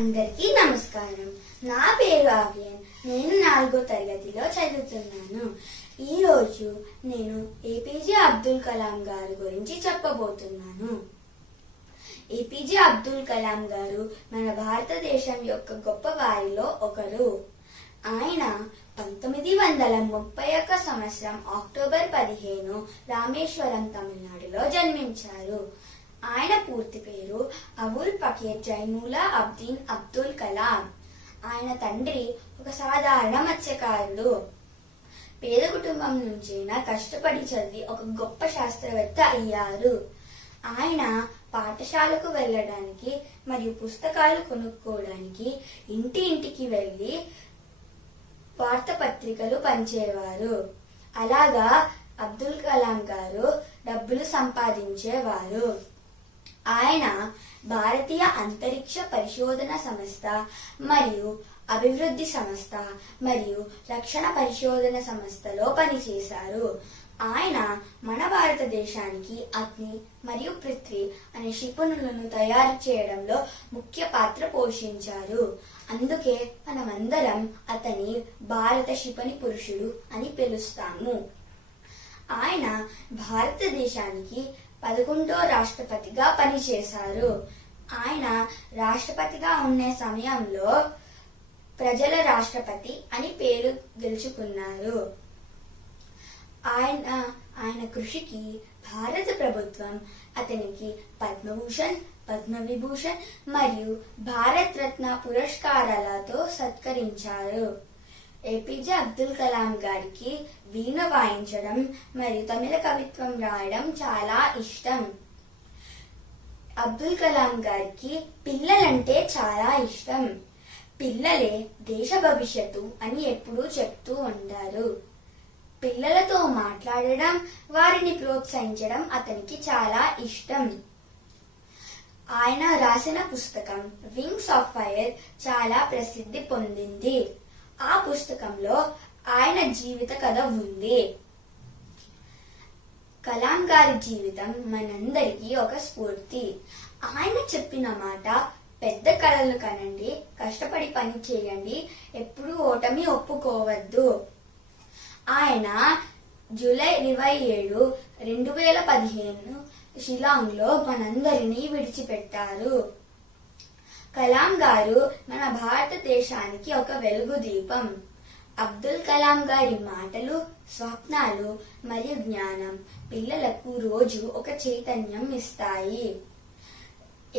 అందరికీ నమస్కారం. నా పేరు ఆవ్యన్. నేను 4వ తరగతిలో చదువుతున్నాను. ఈరోజు నేను ఏపీజే అబ్దుల్ కలాం గారి గురించి చెప్పబోతున్నాను. ఏపీజే అబ్దుల్ కలాం గారు మన భారతదేశం యొక్క గొప్ప వారిలో ఒకరు. ఆయన 1931 సంవత్సరం అక్టోబర్ 15 రామేశ్వరం, తమిళనాడులో జన్మించారు. ఆయన పూర్తి పేరు అబుల్ పకీర్ జైనుల్లా అబ్దీన్ అబ్దుల్ కలాం. ఆయన తండ్రి ఒక సాధారణ మత్స్యకారుడు. పేద కుటుంబం నుంచైనా కష్టపడి చదివి ఒక గొప్ప శాస్త్రవేత్త అయ్యారు. ఆయన పాఠశాలకు వెళ్ళడానికి మరియు పుస్తకాలు కొనుక్కోవడానికి ఇంటి ఇంటికి వెళ్లి వార్తాపత్రికలు పంచేవారు. అలాగా అబ్దుల్ కలాం గారు డబ్బులు సంపాదించేవారు. ఆయన భారతీయ అంతరిక్ష పరిశోధన సంస్థ మరియు అభివృద్ధి సంస్థ మరియు రక్షణ పరిశోధన సంస్థలో పనిచేశారు. ఆయన మన భారతదేశానికి అగ్ని మరియు పృథ్వీ అనే క్షిపణులను తయారు చేయడంలో ముఖ్య పాత్ర పోషించారు. అందుకే మనమందరం అతని భారత క్షిపణి పురుషుడు అని పిలుస్తాము. ఆయన భారతదేశానికి 11వ రాష్ట్రపతిగా పనిచేశారు. ఆయన రాష్ట్రపతిగా ఉండే సమయంలో ప్రజల రాష్ట్రపతి అని పేరు గెలుచుకున్నారు. ఆయన కృషికి భారత ప్రభుత్వం అతనికి పద్మభూషణ్, పద్మవిభూషణ్ మరియు భారత్ రత్న పురస్కారాలతో సత్కరించారు. ఏపీజే అబ్దుల్ కలాం గారికి వీణ వాయించడం మరియు తమిళ కవిత్వం రాయడం చాలా ఇష్టం. అబ్దుల్ కలాం గారికి పిల్లలంటే చాలా ఇష్టం. పిల్లలే దేశ భవిష్యత్తు అని ఎప్పుడూ చెప్తూ ఉంటారు. పిల్లలతో మాట్లాడడం, వారిని ప్రోత్సహించడం అతనికి చాలా ఇష్టం. ఆయన రాసిన పుస్తకం వింగ్స్ ఆఫ్ ఫైర్ చాలా ప్రసిద్ధి పొందింది. ఆ పుస్తకంలో ఆయన జీవిత కథ ఉంది. కలాం గారి జీవితం మనందరికీ ఒక స్ఫూర్తి. ఆయన చెప్పిన మాట, పెద్ద కలలు కనండి, కష్టపడి పని చేయండి, ఎప్పుడూ ఓటమి ఒప్పుకోవద్దు. ఆయన జూలై 27, 2015 షిలాంగ్ లో మనందరినీ విడిచిపెట్టారు. కలాం గారు మన భారతదేశానికి ఒక వెలుగు దీపం. అబ్దుల్ కలాం గారి మాటలు, స్వప్నాలు మరియు జ్ఞానం పిల్లలకు రోజు ఒక చైతన్యం ఇస్తాయి.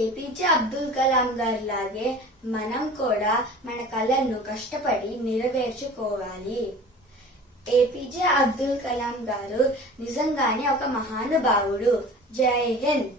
ఏపీజే అబ్దుల్ కలాం గారి లాగే మనం కూడా మన కలలను కష్టపడి నెరవేర్చుకోవాలి. ఏపీజే అబ్దుల్ కలాం గారు నిజంగానే ఒక మహానుభావుడు. జై హింద్.